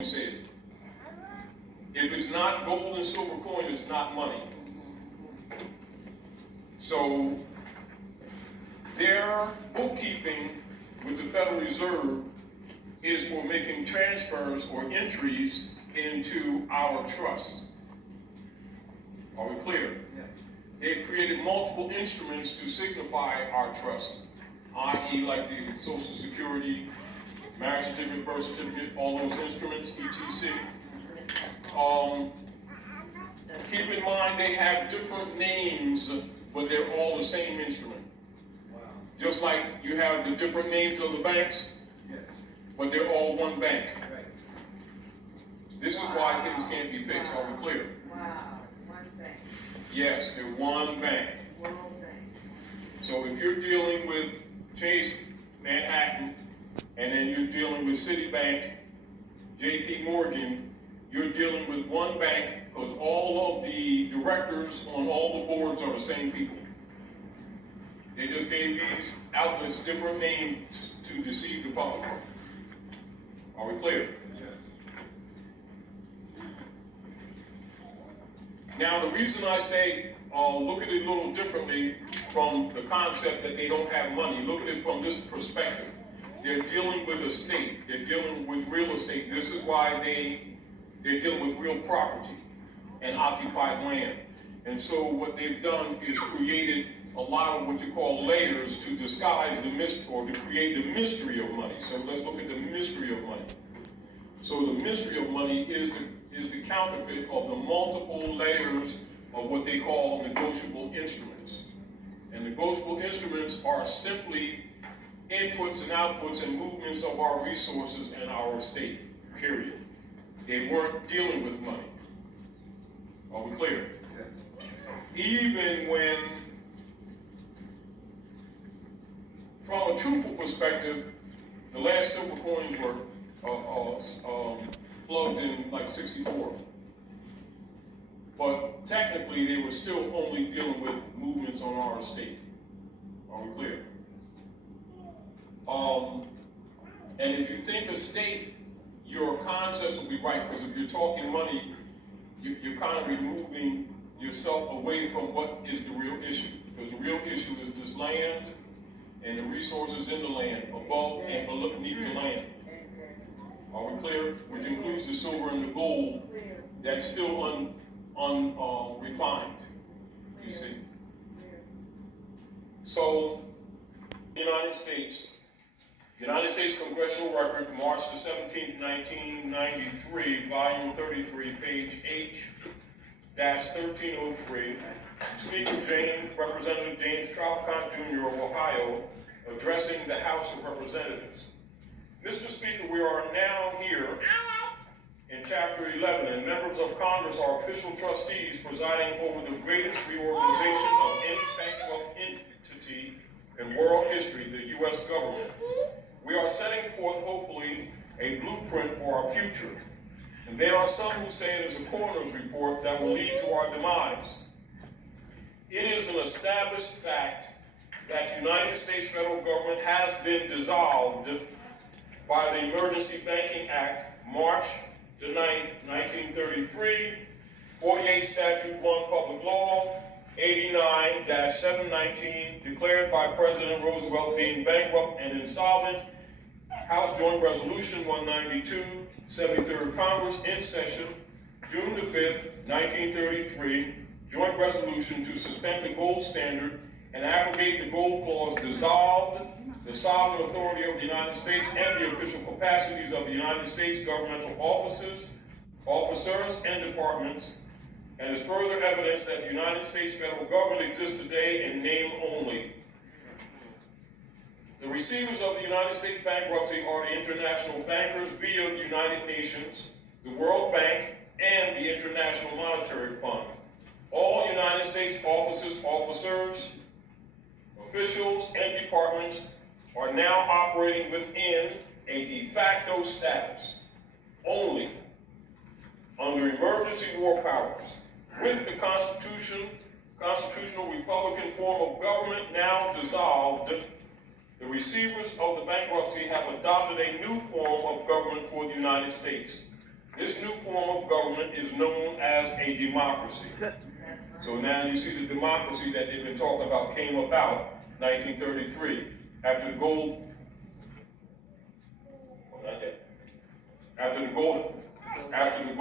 said, if it's not gold and silver coin, it's not money. So their bookkeeping with the Federal Reserve is for making transfers or entries into our trust. Are we clear? Yeah. They've created multiple instruments to signify our trust, i.e. like the Social Security, marriage certificate, birth certificate, all those instruments, etc. Keep in mind they have different names, but they're all the same instrument. Wow. Just like you have the different names of the banks, Yes. but they're all one bank. Right. This is why things can't be fixed. Are we clear? Wow, one bank. Yes, they're one bank. One bank. So if you're dealing with Chase, Manhattan, and then you're dealing with Citibank, JP Morgan, you're dealing with one bank because all of the directors on all the boards are the same people. They just gave these outlets different names to deceive the public. Are we clear? Yes. Now, the reason I say look at it a little differently from the concept that they don't have money, look at it from this perspective. They're dealing with a state. They're dealing with real estate. This is why they're dealing with real property and occupied land. And so what they've done is created a lot of what you call layers to disguise the mystery, or to create the mystery of money. So let's look at the mystery of money. So the mystery of money is the counterfeit of the multiple layers of what they call negotiable instruments. And negotiable instruments are simply inputs and outputs and movements of our resources and our estate, period. They weren't dealing with money. Are we clear? Yes. Even when, from a truthful perspective, the last silver coins were plugged in like 64. But technically, they were still only dealing with movements on our estate. Are we clear? And if you think estate, your concepts will be right, because if you're talking money, you're kind of removing yourself away from what is the real issue. Because the real issue is this land and the resources in the land, above and beneath the land. Are we clear? Which includes the silver and the gold that's still unrefined, you see. So, United States Congressional Record, March the 17th, 1993, volume 33, page H-1303. Speaker Representative James Travicant Jr. of Ohio, addressing the House of Representatives. Mr. Speaker, we are now here in Chapter 11, and members of Congress are official trustees presiding over the greatest reorganization of any bankrupt entity in world history, the U.S. government. We are setting forth, hopefully, a blueprint for our future. And there are some who say it is a coroner's report that will lead to our demise. It is an established fact that the United States federal government has been dissolved by the Emergency Banking Act, March the 9th, 1933, 48 Statute 1 Public Law, 89-719, declared by President Roosevelt being bankrupt and insolvent, House Joint Resolution 192, 73rd Congress in session, June the 5th, 1933, Joint Resolution to suspend the gold standard and abrogate the gold clause, dissolved the sovereign authority of the United States and the official capacities of the United States governmental officers, and departments, and is further evidence that the United States federal government exists today in name only. The receivers of the United States bankruptcy are the international bankers via the United Nations, the World Bank, and the International Monetary Fund. All United States officers, officials, and departments are now operating within a de facto status only under emergency war powers. With the constitutional Republican form of government now dissolved, the receivers of the bankruptcy have adopted a new form of government for the United States. This new form of government is known as a democracy. That's right. So now you see the democracy that they've been talking about came about 1933 after the gold. Well, not yet. After the gold act was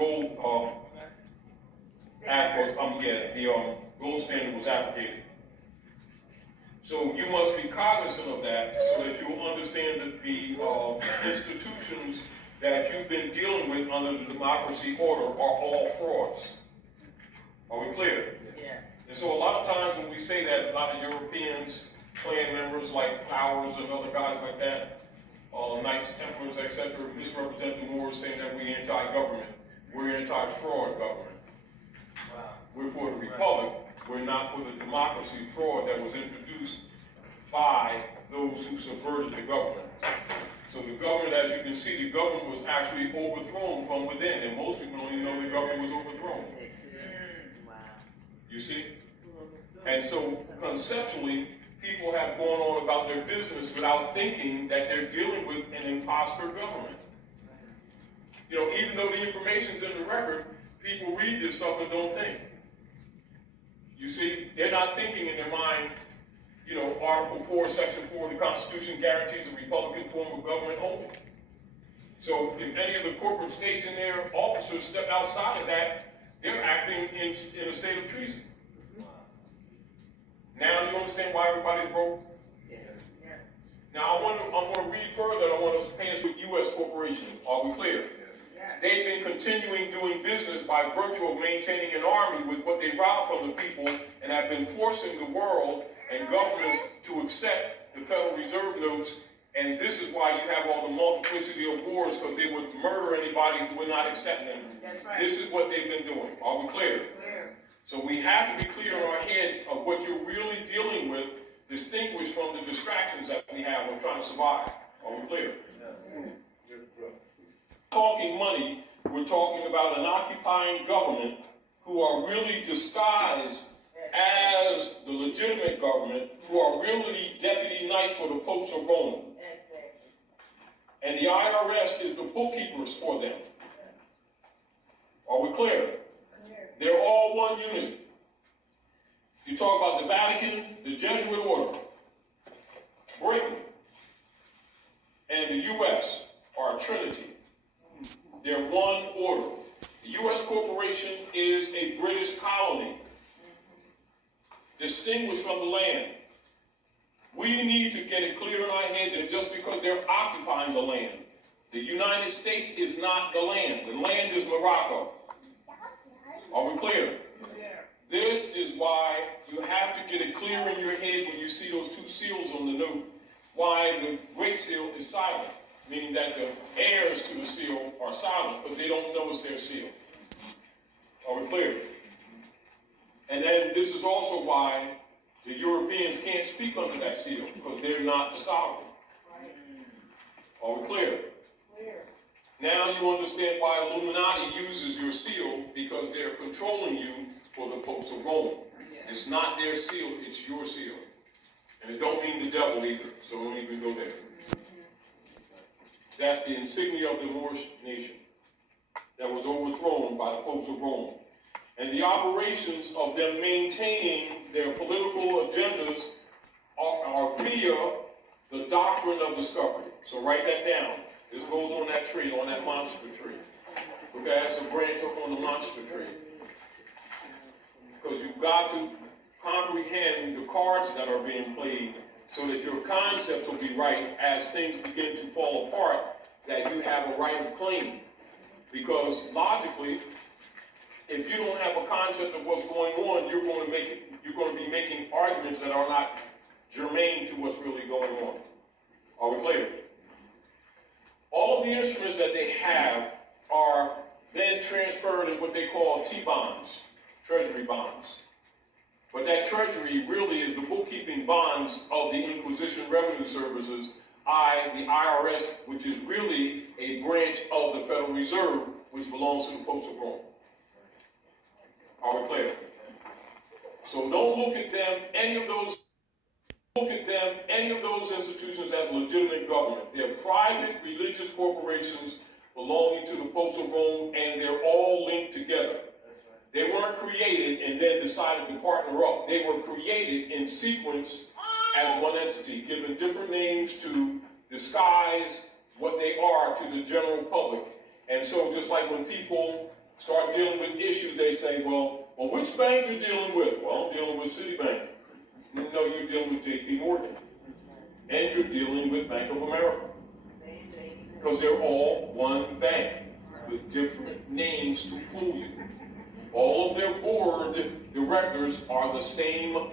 gold standard was abrogated. So you must be cognizant of that so that you will understand that the institutions that you've been dealing with under the democracy order are all frauds. Are we clear? Yes. And so a lot of times when we say that, a lot of Europeans, clan members like Flowers and other guys like that, Knights Templars, etc., misrepresent the Moors, saying that we're anti-government. We're anti-fraud government. Wow. We're for the republic. We're not for the democracy fraud that was introduced by those who subverted the government. So the government, as you can see, the government was actually overthrown from within, and most people don't even know the government was overthrown. Wow. You see? And so conceptually, people have gone on about their business without thinking that they're dealing with an imposter government. You know, even though the information's in the record, people read this stuff and don't think. You see, they're not thinking in their mind, you know, Article 4, Section 4 of the Constitution guarantees a Republican form of government only. So if any of the corporate states and their officers step outside of that, they're acting in a state of treason. Now you understand why everybody's broke? Yes. Yes. Now I'm going to read further, and I want to pass with U.S. corporations. Are we clear? Yes. They've been continuing doing business by virtue of maintaining an army with what they robbed from the people, and have been forcing the world and governments to accept the Federal Reserve notes. And this is why you have all the multiplicity of wars, because they would murder anybody who would not accept them. That's right. This is what they've been doing. Are we clear? Clear. So we have to be clear in our heads of what you're really dealing with, distinguished from the distractions that we have when trying to survive. Are we clear? Talking money, we're talking about an occupying government who are really disguised as the legitimate government, who are really deputy knights for the popes of Rome. Exactly. And the IRS is the bookkeepers for them. Are we clear? Clear. They're all one unit. You talk about the Vatican, the Jesuit order, Britain, and the U.S. are a trinity. They're one order. The U.S. corporation is a British colony, distinguished from the land. We need to get it clear in our head that just because they're occupying the land, the United States is not the land. The land is Morocco. Are we clear? Clear. This is why you have to get it clear in your head when you see those two seals on the note, why the Great Seal is silent, meaning that the heirs to the seal are silent because they don't know it's their seal. Are we clear? And then this is also why the Europeans can't speak under that seal, because they're not the sovereign. Right. Are we clear? Clear. Now you understand why Illuminati uses your seal, because they're controlling you for the popes of Rome. It's not their seal, it's your seal. And it don't mean the devil either, so don't even go there. That's the insignia of the Moorish nation that was overthrown by the popes of Rome. And the operations of them maintaining their political agendas are via the doctrine of discovery. So write that down. This goes on that tree, on that monster tree. Okay, that's a branch up on the monster tree. Because you've got to comprehend the cards that are being played so that your concepts will be right as things begin to fall apart, that you have a right of claim. Because logically, if you don't have a concept of what's going on, you're going to be making arguments that are not germane to what's really going on. Are we clear? All of the instruments that they have are then transferred in what they call T-bonds, treasury bonds. But that treasury really is the bookkeeping bonds of the Inquisition Revenue Services, the IRS, which is really a branch of the Federal Reserve, which belongs to the popes of Rome. Are we clear? So don't look at them, any of those institutions as legitimate government. They're private religious corporations belonging to the postal room, and they're all linked together. They weren't created and then decided to partner up. They were created in sequence as one entity, given different names to disguise what they are to the general public. And so just like when people start dealing with issues, they say, well, which bank you dealing with? Well, I'm dealing with Citibank. No, you're dealing with JP Morgan. And you're dealing with Bank of America. Because they're all one bank with different names to fool you. All of their board directors are the same